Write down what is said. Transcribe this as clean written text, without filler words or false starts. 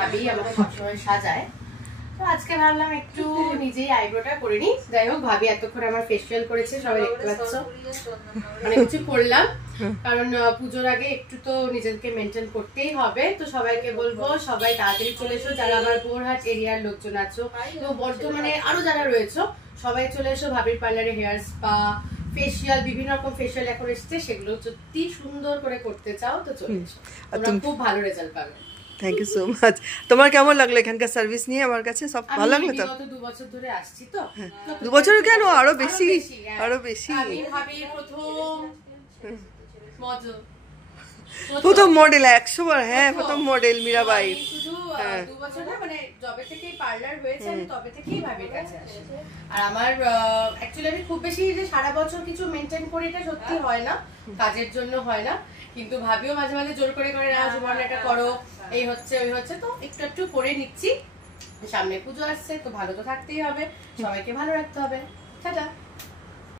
ভাবি আমাকে সবসময় সাজায়, তো আজকে ভাবলাম একটু নিজেই আইব্রোটা করে নি। যাই হোক, ভাবি এতক্ষণ আমার ফেসিয়াল করেছে, সবাই দেখতে পাচ্ছ, অনেক কিছু করলাম, কারণ পুজোর আগে একটু তো নিজেকে মেনটেন করতেই হবে। তো সবাইকে বলবো সবাই তাড়াতাড়ি চলে এসো, যারা আমার বোরহাট এরিয়ার লোকজন আছো এবং বর্তমানে আরো যারা রয়েছে সবাই চলে এসো। ভাবির পার্লারে হেয়ার স্পা, ফেসিয়াল, বিভিন্ন রকম ফেসিয়াল এখন এসেছে, সেগুলো যদি সুন্দর করে করতে চাও তো চলে এসো, তোমরা খুব ভালো রেজাল্ট পাবে। Thank you so much. তোমার কেমন লাগলো এখানকার সার্ভিস নিয়ে? আমার কাছে সব ভালো লাগলো। তো গত 2 বছর ধরে আসছি, তো 2 বছর কেন, আরো বেশি, আরো বেশি। আমি ভাবির প্রথম মডেল 100 বার, হ্যাঁ প্রথম মডেল মীরাবাই। শুধু 2 বছর না, মানে যবে থেকে পার্লার হয়েছে আমি তবে থেকেই ভাবির কাছে আসি। আর আমার অ্যাকচুয়ালি আমি খুব বেশি যে সারা বছর কিছু মেনটেন করি এটা সত্যি হয় না, কাজের জন্য হয় না, কিন্তু ভাবিও মাঝে মাঝে জোর করে করে না, সুবর্ণা এটা করো, এই হচ্ছে ওই হচ্ছে, তো একটু একটু করে নিচ্ছি। সামনে পুজো আসছে, তো ভালো তো থাকতেই হবে, সবাইকে ভালো রাখতে হবে। টাটা।